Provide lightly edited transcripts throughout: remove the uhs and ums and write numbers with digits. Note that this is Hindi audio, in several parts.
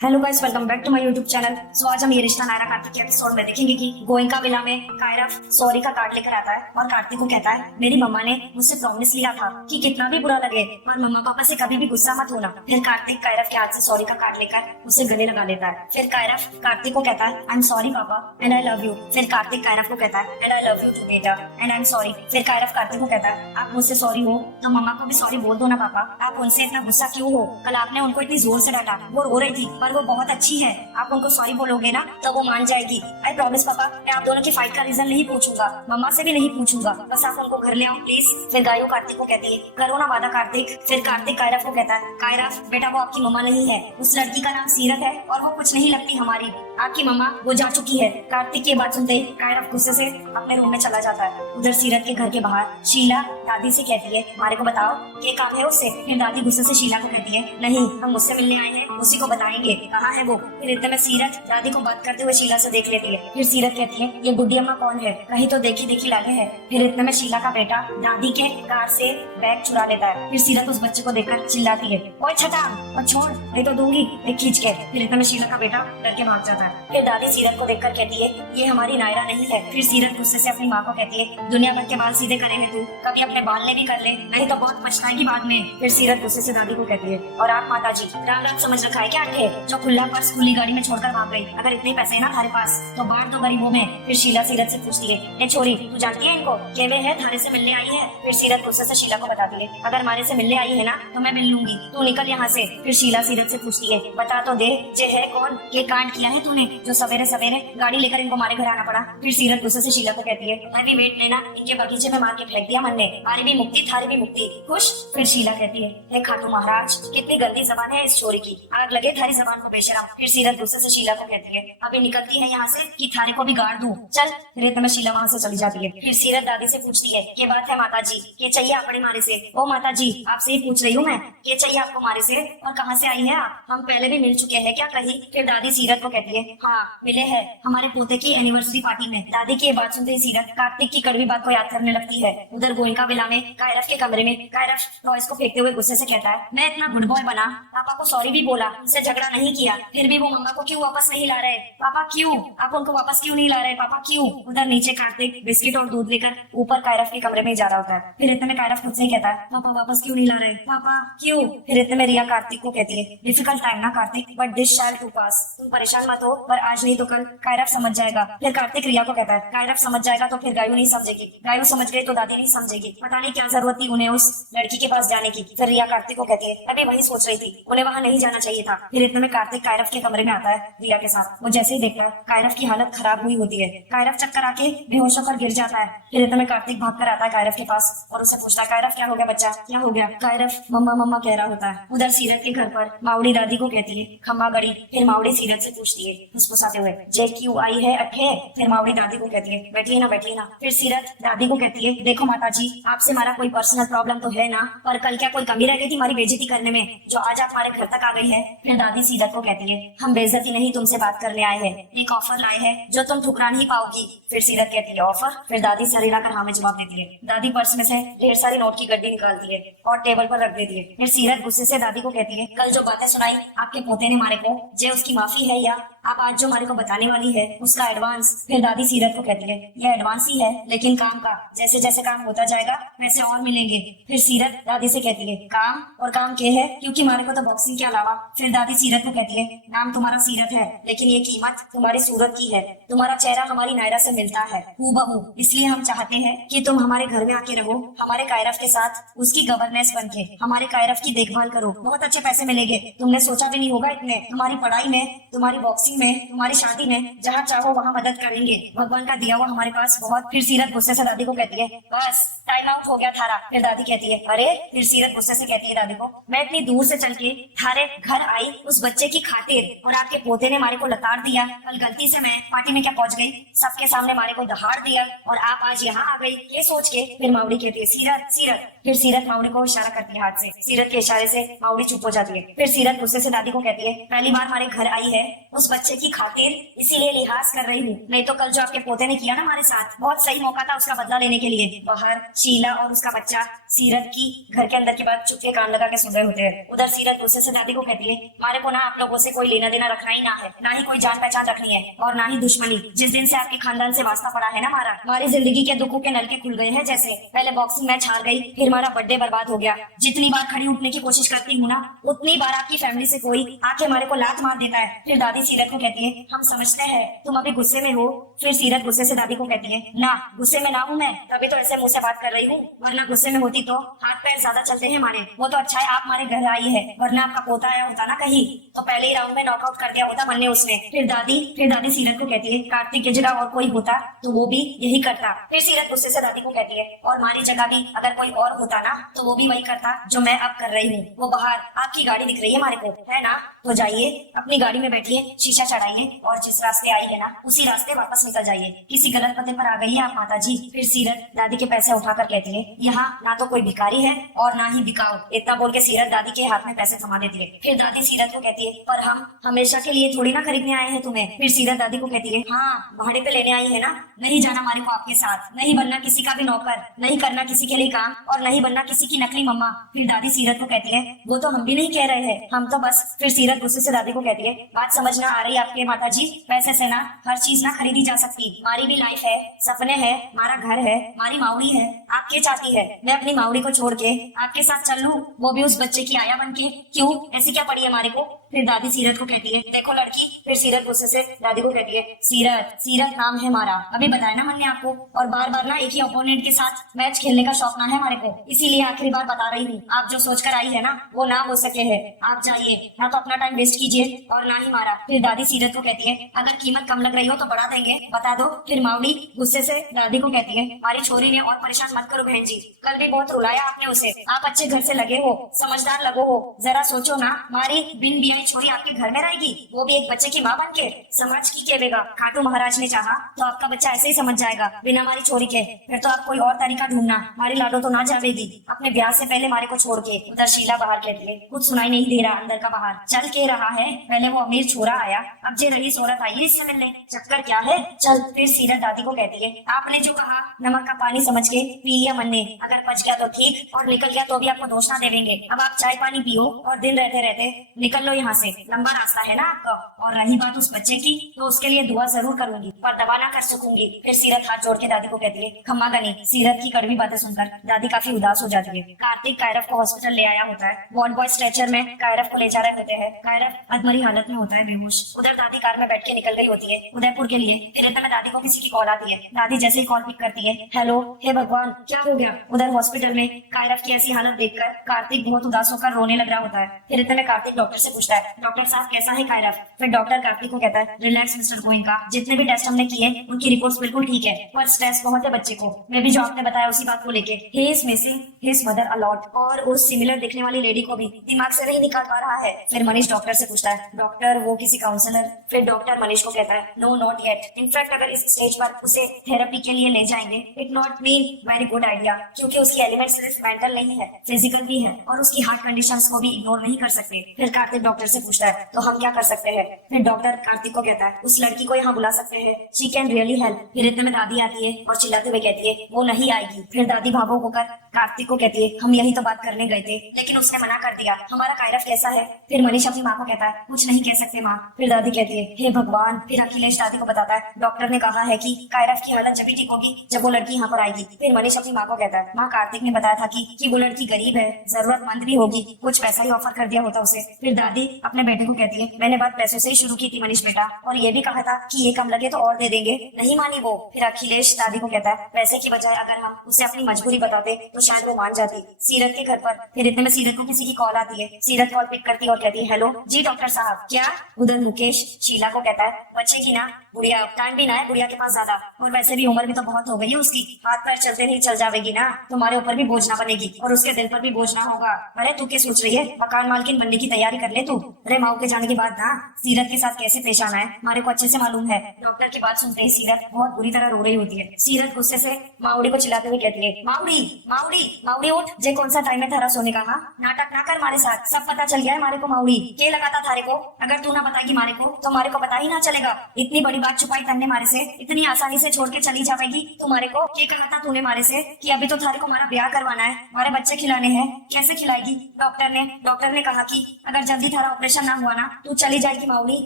Hello guys, welcome back to my YouTube channel. So आज हम ये रिश्ता नायरा कार्तिक के एपिसोड में देखेंगे कि गोयनका विला में कायरव सॉरी का कार्ड लेकर आता है और कार्तिक को कहता है, मेरी मम्मा ने मुझसे प्रॉमिस लिया था कि कितना भी बुरा लगे और मम्मा पापा से कभी भी गुस्सा मत होना। फिर कार्तिक कायरव के हाथ से सॉरी का कार्ड लेकर उसे गले लगा लेता है। फिर कायरव कार्तिक को कहता है, आई एम सॉरी पापा एंड आई लव यू। फिर कार्तिक कायरव को कहता है, and I love you too बेटा एंड आई एम सॉरी। फिर कायरव कार्तिक को कहता है, आप मुझसे सॉरी हो तो मम्मा को भी सॉरी बोल दो ना पापा। आप उनसे इतना गुस्सा क्यों हो? कल आपने उनको इतनी जोर से डांटा, वो रो रही थी पर वो बहुत अच्छी है। आप उनको सॉरी बोलोगे ना तो वो मान जाएगी। आई प्रॉमिस पापा, मैं आप दोनों की फाइट का रीजन नहीं पूछूंगा, मम्मा से भी नहीं पूछूंगा, बस आप उनको घर ले आओ प्लीज। फिर गायू कार्तिक को कहती है, करो ना वादा कार्तिक। फिर कार्तिक कायरव को कहता है, कायरव बेटा वो आपकी मम्मा नहीं है, उस लड़की का नाम सीरत है और वो कुछ नहीं लगती हमारी। आपकी मम्मा वो जा चुकी है। कार्तिक की बात सुनते ही कायरव गुस्से से अपने रूम में चला जाता है। उधर सीरत के घर के बाहर शीला दादी से कहती है, हमारे को बताओ क्या काम है उससे। फिर दादी गुस्से से शीला को कहती है, नहीं हम मुझसे मिलने आए हैं, उसी को बताएंगे कहाँ है वो। फिर इतने में सीरत दादी को बात करते हुए शीला से देख लेती है। फिर सीरत कहती है, ये बुढ़ी अम्मा कौन है, कहीं तो देखी देखी लगे है। फिर इतने में शीला का बेटा दादी के कार से बैग चुरा लेता है। फिर सीरत उस बच्चे को देखकर चिल्लाती है, ओए छटान और छोड़ नहीं तो दूंगी एक खींच के। फिर इतने में शीला का बेटा डर के भाग जाता है। फिर दादी सीरत को देखकर कहती है, ये हमारी नायरा नहीं है। फिर सीरत गुस्से से अपनी माँ को कहती है, दुनिया भर के बाल सीधे करेंगे तू, कभी अपने बाल भी कर ले, नहीं तो बहुत पछताएगी बाद में। फिर सीरत गुस्से से दादी को कहती है, और आप माता जी राम राम समझ रखा है क्या आंटे, जो खुला पर्स खुली गाड़ी में छोड़कर भाग गई। अगर इतने पैसे है ना थारे पास तो बांट दो गरीबों में। फिर शीला सीरत से पूछती है, ए छोरी तू जानती है इनको के वे है थारे से मिलने आई है। फिर सीरत गुस्से से शीला को बताती है, अगर मारे से मिलने आई है ना तो मैं मिल लूंगी, तू निकल यहाँ से। फिर शीला सीरत से पूछती है, बता तो दे जे है कौन, ये कांड किया है तूने जो सवेरे सवेरे गाड़ी लेकर इनको मारे घर आना पड़ा। फिर सीरत गुस्से से शीला को कहती है, हैवी वेट लेना, इनके बगीचे में मार के फेंक दिया मन ने, मारी भी मुक्ति थारी भी मुक्ति, खुश। फिर शीला कहती है, हे खाटू महाराज कितनी गंदी जबान है इस छोरी की, आग लगे थारी जबान को बेशरम। फिर सीरत गुस्से से शीला को कहती है, अभी निकलती है यहाँ से कि थारे को भी गाड़ दूं, चल। फिर इतने में शीला वहाँ से चली जाती है। फिर सीरत दादी से पूछती है, ये बात है माता जी, ये चाहिए अपने मारे से। ओ माता जी आपसे ही पूछ रही हूँ मैं, ये चाहिए आपको मारे से और कहाँ से आई है आप, हम पहले भी मिल चुके हैं क्या कहीं। फिर दादी सीरत को कहती है, हाँ मिले हैं हमारे पोते की एनिवर्सरी पार्टी में। दादी की ये बात सुनते ही सीरत कार्तिक की कड़वी बात को याद करने लगती है। उधर गोयनका विला में कायरव के कमरे में कायरव टॉयज को फेंकते हुए गुस्से से कहता है, मैं इतना गुड बॉय बना, पापा को सॉरी भी बोला, उनसे झगड़ा नहीं किया, फिर भी वो मम्मा को क्यों वापस नहीं ला रहे पापा, क्यों आप उनको वापस क्यों नहीं ला रहे पापा, क्यों। उधर नीचे कार्तिक बिस्किट और दूध लेकर ऊपर कायरव के कमरे में जा रहा होता है। फिर इतने में कायरव खुद से ही कहता है, पापा वापस क्यों नहीं ला रहे पापा, क्यों। फिर इतने में रिया कार्तिक को कहती है, डिफिकल्ट टाइम ना Kartik but this shall too pass, तुम परेशान मत हो, पर आज नहीं तो कल कायरव समझ जाएगा। फिर कार्तिक रिया को कहता है, कायरव समझ जाएगा तो फिर गायू नहीं समझेगी, गायू समझ गई तो दादी नहीं समझेगी, पता नहीं क्या जरूरत थी उन्हें उस लड़की के पास जाने की। फिर रिया कार्तिक को कहती है, अभी वही सोच रही थी, उन्हें वहाँ नहीं जाना चाहिए था। फिर इतने में कार्तिक कायरव के कमरे में आता है रिया के साथ। वो जैसे ही देखता है कायरव की हालत खराब हुई होती है, कायरव चक्कर आके बेहोश होकर गिर जाता है। फिर इतने में कार्तिक भाग कर आता है कायरव के पास और उससे पूछता है, कायरव क्या हो गया बच्चा, क्या हो गया। कायरव मम्मा मम्मा कह रहा होता है। उधर सीरत के घर पर मावड़ी दादी को कहती है, खम्मा गड़ी। फिर मावड़ी सीरत से पूछती है फुसफुसाते हुए, जे क्यों आई है अठे। फिर मावड़ी दादी को कहती है, बैठिए ना बैठिए ना। फिर सीरत दादी को कहती है, देखो माता जी आपसे हमारा कोई पर्सनल प्रॉब्लम तो है ना, पर कल क्या कोई कमी रह गई थी हमारी बेइज्जती करने में जो आज आप हमारे घर तक आ गई है। फिर दादी सीरत को कहती है, हम बेइज्जती नहीं तुमसे बात करने आए हैं, एक ऑफर लाए हैं जो तुम ठुकरा नहीं पाओगी। फिर सीरत कहती है, ऑफर। फिर दादी सर हिलाकर हाँ में जवाब देती है। दादी पर्स में से ढेर सारी नोट की गड्डी निकालती है और टेबल पर रख देती है। फिर सीरत गुस्से से दादी को कहती है, कल जो बातें सुनाई आपके पोते ने हमारे को, जे उसकी माफी है या आप आज जो हमारे को बताने वाली है उसका एडवांस। फिर दादी सीरत को कहती है, यह एडवांस ही है लेकिन काम का, जैसे जैसे काम होता जाएगा वैसे और मिलेंगे। फिर सीरत दादी से कहती है, काम और काम के है क्योंकि हमारे को तो बॉक्सिंग के अलावा। फिर दादी सीरत को कहती है, नाम तुम्हारा सीरत है लेकिन ये कीमत तुम्हारी सूरत की है, तुम्हारा चेहरा हमारी नायरा से मिलता है हूबहू, इसलिए हम चाहते हैं कि तुम हमारे घर में आके रहो, हमारे कायरव के साथ उसकी गवर्नेंस बन के हमारे कायरव की देखभाल करो, बहुत अच्छे पैसे मिलेंगे, तुमने सोचा भी नहीं होगा इतने, तुम्हारी पढ़ाई में, तुम्हारी बॉक्सिंग में, तुम्हारी शादी में, जहाँ चाहो वहाँ मदद करेंगे, भगवान का दिया हुआ हमारे पास बहुत। फिर सीरत गुस्से से दादी को कहती है, बस टाइम आउट हो गया थारा। फिर दादी कहती है, अरे। फिर सीरत गुस्से से कहती है दादी को, मैं इतनी दूर से चल के थारे घर आई उस बच्चे की खातिर और आपके पोते ने हमारे को लताड़ दिया, कल गलती से मैं पार्टी में क्या पहुंच गई, सबके सामने हमारे को दहाड़ दिया और आप आज यहाँ आ गई, ये सोच के। फिर मावड़ी कहती है, सीरत सीरत। फिर सीरत मावड़ी को इशारा करती है हाथ से, सीरत के इशारे से मावड़ी चुप हो जाती है। फिर सीरत गुस्से से दादी को कहती है, पहली बार हमारे घर आई है उस बच्चे की खातिर, इसीलिए लिहाज कर रही हूँ, नहीं तो कल जो आपके पोते ने किया ना हमारे साथ, बहुत सही मौका था उसका बदला लेने के लिए। बाहर शीला और उसका बच्चा सीरत की घर के अंदर की बात चुप के कान लगा के सुन रहे होते हैं। उधर सीरत गुस्से से दादी को कहती है, मारे को ना आप लोगों से कोई लेना देना रखना ही ना है, ना ही कोई जान पहचान रखनी है और ना ही दुश्मनी। जिस दिन से आपके खानदान से वास्ता पड़ा है ना हमारी जिंदगी के दुखों के नलके खुल गए हैं। जैसे पहले बॉक्सिंग मैच हार गई, फिर हमारा बर्थडे बर्बाद हो गया। जितनी बार खड़ी उठने की कोशिश करती हूँ ना, उतनी बार आपकी फैमिली से कोई आके हमारे को लात मार देता है। फिर दादी सीरत को कहती है, हम समझते हैं तुम अभी गुस्से में हो। फिर सीरत गुस्से से दादी को कहती है, ना गुस्से में ना हूँ मैं, तभी तो ऐसे मुंह से बात कर रही हूँ, वरना गुस्से में होती तो हाथ पैर ज्यादा चलते हैं हमारे। वो तो अच्छा है आप हमारे घर आई है, वरना आपका पोता आया होता ना कहीं तो पहले ही राउंड में नॉकआउट कर दिया होता मन ने उसने। फिर दादी सीरत को कहती है, कार्तिक की जगह और कोई होता तो वो भी यही करता। फिर सीरत गुस्से से दादी को कहती है, और हमारी जगह भी अगर कोई और होता ना तो वो भी वही करता जो मैं अब कर रही हूँ। वो बाहर आपकी गाड़ी दिख रही है हमारे को, है ना? तो जाइए अपनी गाड़ी में बैठिए, शीशा चढ़ाइए और जिस रास्ते आई है ना उसी रास्ते वापस निकल जाइए। किसी गलत पते पर आ गई है आप माता जी। फिर सीरत दादी के पैसे उठाकर कहती है, यहाँ ना तो कोई भिखारी है और ना ही बिकाऊ। इतना बोल के सीरत दादी के हाथ में पैसे थमा देती है। फिर दादी सीरत को कहती है, पर हम हमेशा के लिए थोड़ी ना खरीदने आए हैं तुम्हें। फिर सीरत दादी को कहती है, हाँ भाड़े पे लेने आई है ना, नहीं जाना हमारे को आपके साथ, नहीं बनना किसी का भी नौकर, नहीं करना किसी के लिए काम और नहीं बनना किसी की नकली मम्मा। फिर दादी सीरत को कहती है, वो तो हम भी नहीं कह रहे हैं, हम तो बस। फिर सीरत गुस्से से दादी को कहती है, बात समझना आ रही है आपके माता जी, पैसे से ना हर चीज ना खरीदी जा सकती। हमारी भी लाइफ है, सपने हैं, हमारा घर है, हमारी मावड़ी है। आप क्या चाहती है मैं अपनी मावड़ी को छोड़ के आपके साथ चल लूं, वो भी उस बच्चे की आया बन के? क्यों, ऐसी क्या पड़ी है हमारे को? फिर दादी सीरत को कहती है, देखो लड़की। फिर सीरत गुस्से से दादी को कहती है, सीरत नाम है हमारा, अभी बताया ना मन ने आपको, और बार बार ना एक ही ओपोनेंट के साथ मैच खेलने का शौक ना है हमारे को, इसीलिए आखिरी बार बता रही हूँ, आप जो सोच कर आई है ना वो ना हो सके है। आप जाइए, ना तो अपना टाइम वेस्ट कीजिए और ना ही हमारा। फिर दादी सीरत को कहती है, अगर कीमत कम लग रही हो तो बढ़ा देंगे, बता दो। फिर मावड़ी गुस्से से दादी को कहती है, हमारी छोरी ने और परेशान मत करो बहन जी, कल भी बहुत रुलाया आपने उसे, आप अच्छे घर से लगे हो, समझदार लगो हो, जरा सोचो ना, हमारी बिन बियाई छोरी आपके घर में रहेगी, वो भी एक बच्चे की माँ बन के। समाज की कहवेगा, खाटू महाराज ने चाहा तो आपका बच्चा ऐसे ही समझ जाएगा बिना हमारी छोरी के। फिर तो आप कोई और तरीका ढूंढना, हमारी लाडो तो ना जावेगी अपने ब्याह से पहले हमारे को छोड़ के। उधर शीला बाहर कहती है, कुछ सुनाई नहीं दे रहा अंदर का बाहर, चल के रहा है, पहले वो अमीर छोरा आया, अब जे रईस औरत आई है इससे मिलने, चक्कर क्या है, चल। फिर सीरत दादी को कहती है, आपने जो कहा नमक का पानी समझ के पी लिया मन ने, अगर पच गया तो ठीक और निकल गया तो भी आपको दोष ना देंगे। अब आप चाय पानी पियो और दिन रहते रहते निकल लो यहाँ से, लंबा रास्ता है ना आपका। और रही बात उस बच्चे की, तो उसके लिए दुआ जरूर करूंगी पर दवा ना कर सकूंगी। फिर सीरत हाथ जोड़ के दादी को कहती है, खम्मा गनी। सीरत की कड़वी बातें सुनकर दादी काफी उदास हो जाती है। कार्तिक कायरव को हॉस्पिटल ले आया होता है, वार्ड बॉय स्ट्रेचर में कायरव को ले जा रहे होते हैं। कायरव अधमरी हालत में होता है, बेहोश। उधर दादी कार में बैठ के निकल गई होती है उदयपुर के लिए। फिर इतने में दादी को किसी की कॉल आती है। दादी जैसे ही कॉल पिक करती है, हेलो, हे भगवान क्या हो गया। उधर हॉस्पिटल में कायरव की ऐसी हालत देखकर कार्तिक बहुत उदास होकर रोने लग रहा होता है। फिर इतने में कार्तिक डॉक्टर से पूछता है, डॉक्टर साहब कैसा है कायरव। फिर डॉक्टर कार्तिक को कहता है, रिलैक्स मिस्टर गोइंका, जितने भी टेस्ट हमने किए उनकी रिपोर्ट्स बिल्कुल ठीक है, पर स्ट्रेस बहुत है बच्चे को। मैं भी जो आपने बताया उसी बात को लेके, he is missing his mother a lot, और उस सिमिलर दिखने वाली लेडी को भी दिमाग से नहीं निकाल पा रहा है। फिर मनीष डॉक्टर से पूछता है, डॉक्टर वो किसी काउंसलर। फिर डॉक्टर मनीष को कहता है, नो नॉट येट, इनफैक्ट अगर इस स्टेज पर उसे थेरेपी के लिए ले जाएंगे it not mean very good idea, क्योंकि उसकी एलिमेंट सिर्फ मेंटल नहीं है, फिजिकल भी है, और उसकी हार्ट कंडीशंस को भी इग्नोर नहीं कर सकते। फिर कार्तिक डॉक्टर से पूछता है, तो हम क्या कर सकते हैं। फिर डॉक्टर कार्तिक को कहता है, उस लड़की को यहाँ बुला सकते हैं, शी कैन रियली हेल्प। फिर इतने में दादी आती है और चिल्लाते हुए कहती है, वो नहीं आएगी। फिर दादी भावुक होकर कार्तिक को कहती है, हम यही तो बात करने गए थे लेकिन उसने मना कर दिया, हमारा कायरव कैसा है। फिर मनीष अपनी माँ को कहता है, कुछ नहीं कह सकते माँ। फिर दादी कहती है, हे भगवान। फिर अखिलेश दादी को बताता है, डॉक्टर ने कहा है कि कायरव की हालत जब भी ठीक होगी जब वो लड़की यहाँ पर आएगी। फिर मनीष अपनी माँ को कहता है, माँ कार्तिक ने बताया था कि वो लड़की गरीब है, जरूरतमंद भी होगी, कुछ पैसा ही ऑफर कर दिया होता उसे। फिर दादी अपने बेटे को कहती है, मैंने बात पैसों से ही शुरू की थी मनीष बेटा, और ये भी कहा था कि ये कम लगे तो और दे देंगे, नहीं मानी वो। फिर अखिलेश दादी को कहता है, पैसे की बजाय अगर हम उसे अपनी मजबूरी बताते तो शायद वो मान जाती। सीरत के घर पर फिर इतने में सीरत को किसी की कॉल आती है। सीरत कॉल पिक करती है और कहती है, हेलो जी डॉक्टर साहब। क्या। उधर मुकेश शीला को कहता है, बच्चे की ना बुढ़िया, टाइम भी ना है बुढ़िया के पास ज्यादा, और वैसे भी उम्र भी तो बहुत हो गई है उसकी, हाथ पैर चलते नहीं चल जाएगी ना, तुम्हारे ऊपर भी बोझ ना बनेगी और उसके दिल पर भी बोझ ना होगा। अरे तू क्या सोच रही है, मकान मालकिन बनने की तैयारी कर ले तू। अरे माऊ के जाने के बाद ना सीरत के साथ कैसे पेश आना है हमारे को अच्छे से मालूम है। डॉक्टर की बात सुनते ही सीरत बहुत बुरी तरह रो रही होती है। सीरत गुस्से से माउड़ी को चिल्लाते हुए कहती है, माउड़ी माउड़ी माउड़ी उठ, जे कौन सा टाइम है थारा सोने का? हाँ, नाटक ना कर मारे साथ, सब पता चल गया है मारे को। माउड़ी के लगाता थारे को? अगर तू ना बताएगी मारे को तो मारे को पता ही ना चलेगा। इतनी बड़ी बात छुपाई तन्ने मारे से, इतनी आसानी से छोड़ के चली जाएगी तू मारे को? के कहा था तूने मारे से कि अभी तो थारे को हमारा ब्याह करवाना है, हमारे बच्चे खिलाने हैं? कैसे खिलाएगी? डॉक्टर ने कहा कि अगर जल्दी थारा ऑपरेशन ना हुआ ना तू चली जाएगी माउड़ी।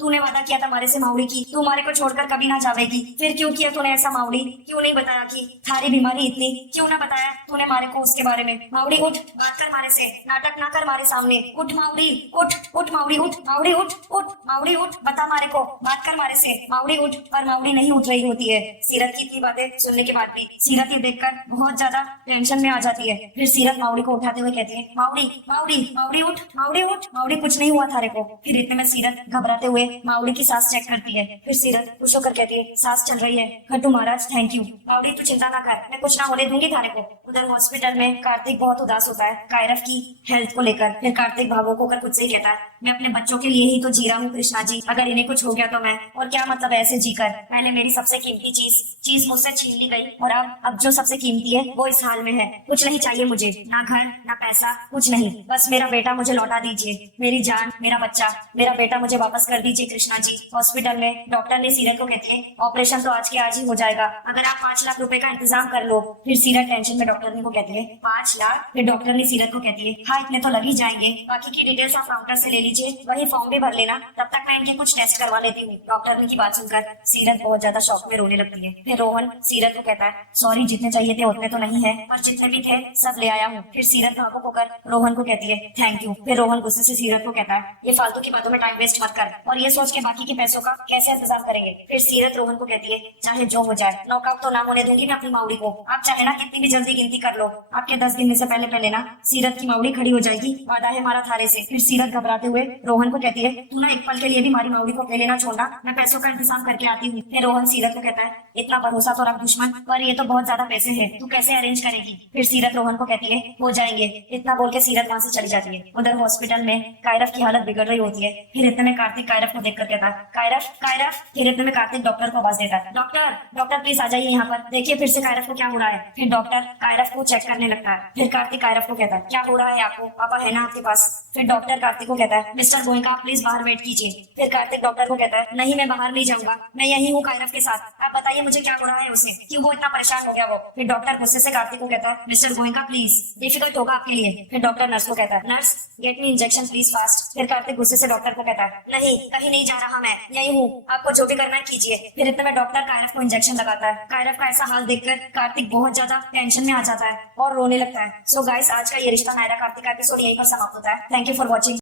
तूने वादा किया था मारे से माउड़ी की तू मारे को छोड़कर कभी ना जाएगी, फिर क्यों किया तूने ऐसा माउड़ी? क्यों नहीं बताया कि थारी बीमारी इतनी? क्यों ना बताया तूने मारे को उसके बारे में? माउड़ी उठ, बात कर मारे से, नाटक ना कर मारे सामने। उठ माउड़ी उठ, उठ माउड़ी उठ, माउड़ी उठ, उठ माउड़ी उठ, बता मारे को, बात कर मारे से। माउड़ी उठ, पर माउड़ी नहीं उठ रही होती है। सीरत की इतनी बातें सुनने के बाद भी सीरत ये देखकर बहुत ज्यादा टेंशन में आ जाती है। फिर सीरत माउड़ी को उठाते हुए कहती है, माउड़ी माउड़ी माउड़ी उठ, माउड़ी उठ, माउड़ी कुछ नहीं हुआ थारे को। फिर इतने में सीरत घबराते हुए माउड़ी की सांस चेक करती है। फिर सीरत खुश होकर कहती है, सांस चल रही है, खट्टू महाराज थैंक यू। माउड़ी तू चिंता ना कर, मैं कुछ ना होने दूंगी थारे को। उधर हॉस्पिटल में कार्तिक बहुत उदास होता है कायरव की हेल्थ को लेकर। फिर कार्तिक भावुक होकर खुद से ही कहता है, मैं अपने बच्चों के लिए ही तो जी रहा हूँ कृष्णा जी, अगर इन्हें कुछ हो गया तो मैं, और क्या मतलब ऐसे जीकर? पहले मेरी सबसे कीमती चीज मुझसे छीन ली गई और अब जो सबसे कीमती है वो इस हाल में है। कुछ नहीं चाहिए मुझे, ना घर ना पैसा, कुछ नहीं, बस मेरा बेटा मुझे लौटा दीजिए, मेरी जान, मेरा बच्चा, मेरा बेटा मुझे वापस कर दीजिए कृष्णा जी। हॉस्पिटल में डॉक्टर ने सीरत को कहती है, ऑपरेशन तो आज के आज ही हो जाएगा, अगर आप 5 लाख रुपए का इंतजाम कर लो। फिर सीरत टेंशन में डॉक्टर ने को कहती है, 5 लाख? फिर डॉक्टर ने सीरत को कहती है, हाँ इतने तो लग ही जाएंगे, बाकी की डिटेल्स आप काउंटर से ले लीजिए, वही फॉर्म भी भर लेना, तब तक मैं इनके कुछ टेस्ट करवा लेती हूँ। डॉक्टर की बात सुनकर सीरत बहुत ज्यादा शॉक में रोने लगती है। फिर रोहन सीरत को कहता है, सॉरी जितने चाहिए थे उतने तो नहीं है, पर जितने भी थे सब ले आया हूँ। फिर सीरत भावुक होकर रोहन को कहती है, थैंक यू। फिर रोहन गुस्से से सीरत को कहता है, ये फालतू की बातों में टाइम वेस्ट मत कर, और ये सोच के बाकी के पैसों का कैसे इंतजाम करेंगे। फिर सीरत रोहन को कहती है, चाहे जो हो जाए नॉकआउट तो ना होने दूंगी मैं अपनी माउड़ी को, आप चाहे ना कितनी भी जल्दी गिनती कर लो, आपके 10 गिनने से पहले पहले ना सीरत की माउड़ी खड़ी हो जाएगी, वादा है हमारा थारे से। फिर सीरत घबराते हुए रोहन को कहती है, तू ना एक पल के लिए भी हमारी माउड़ी को अकेले ना छोड़ना, मैं पैसों का इंतजाम करके आती हूँ। फिर रोहन सीरत को कहता है, इतना भरोसा तो रख दुश्मन, पर ये तो बहुत ज्यादा पैसे हैं, तू कैसे अरेंज करेगी? फिर सीरत रोहन को कहती है, हो जाएंगे, इतना बोल के सीरत वहाँ से चली जाती है। उधर हॉस्पिटल में कायरव की हालत बिगड़ रही होती है। फिर इतने में कार्तिक कायरव को देखकर कहता है, कायरव कायरव। फिर इतने में कार्तिक डॉक्टर को आवाज देता है, डॉक्टर डॉक्टर प्लीज आ जाइए यहाँ पर, देखिए फिर से कायरव को क्या हो रहा है। फिर डॉक्टर कायरव को चेक करने लगता है। फिर कार्तिक कायरव को कहता है, क्या हो रहा है आपको, पापा है ना आपके पास? फिर डॉक्टर कार्तिक को कहता है, मिस्टर गोयनका आप प्लीज बाहर वेट कीजिए। फिर कार्तिक डॉक्टर को कहता है, नहीं मैं बाहर नहीं जाऊंगा, मैं यही हूँ कायरव के साथ, आप बताइए मुझे क्या हो रहा है उसे, क्यों वो इतना परेशान हो गया वो। फिर डॉक्टर गुस्से से कार्तिक को कहता है, मिस्टर गोयनका प्लीज, डिफिकल्ट होगा आपके लिए। फिर डॉक्टर नर्स को कहता है, nurse get me injection please fast. फिर कार्तिक गुस्से से डॉक्टर को कहता है, नहीं कहीं नहीं जा रहा, मैं यही हूँ, आपको जो भी करना है कीजिए। फिर इतने में डॉक्टर कायरव को इंजेक्शन लगाता है। कायरव का ऐसा हाल देखकर कार्तिक बहुत ज्यादा टेंशन में आ जाता है और रोने लगता है। सो गाइस, आज का ये रिश्ता नायरा कार्तिक का एपिसोड यहीं पर समाप्त होता है। Thank you for watching.